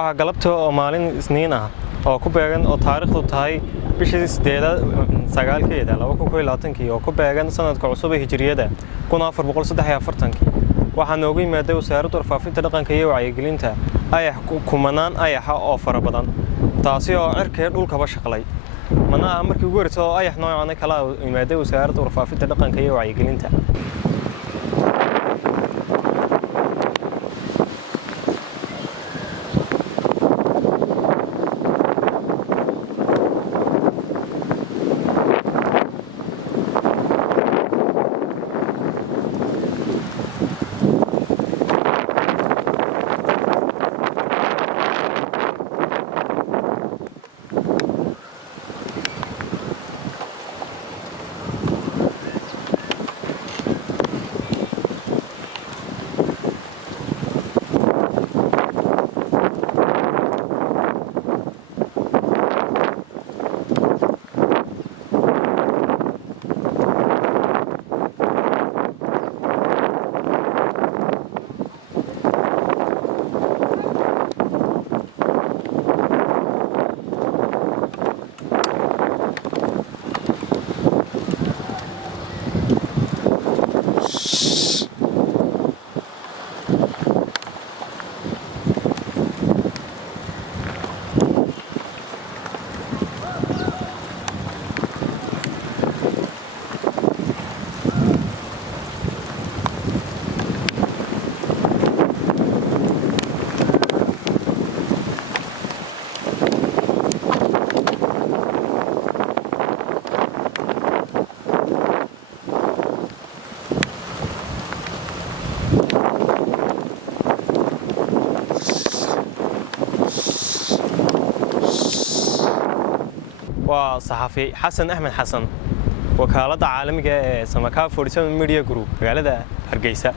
waxaa galabta oo maalin Isniin ah oo ku beegan oo taariikhdu tahay bishii 8 2022 oo ku beegan sanadka cusub ee Hijriyada 1443 waxaa noogu yimaaday wasaaradda warfaafinta dhaqanka iyo wacyigelinta ayax kumanaan ayaxa oo fara badan taasi oo cirkeed dhulkaba shaqlay mana markii ugu horeysay oo ayax noocan kala yimaaday wasaaradda warfaafinta dhaqanka iyo wacyigelinta وصحفي حسن أحمد حسن وكالة عالمية سمكة 47 ميديا جروب مقالة هرقيسة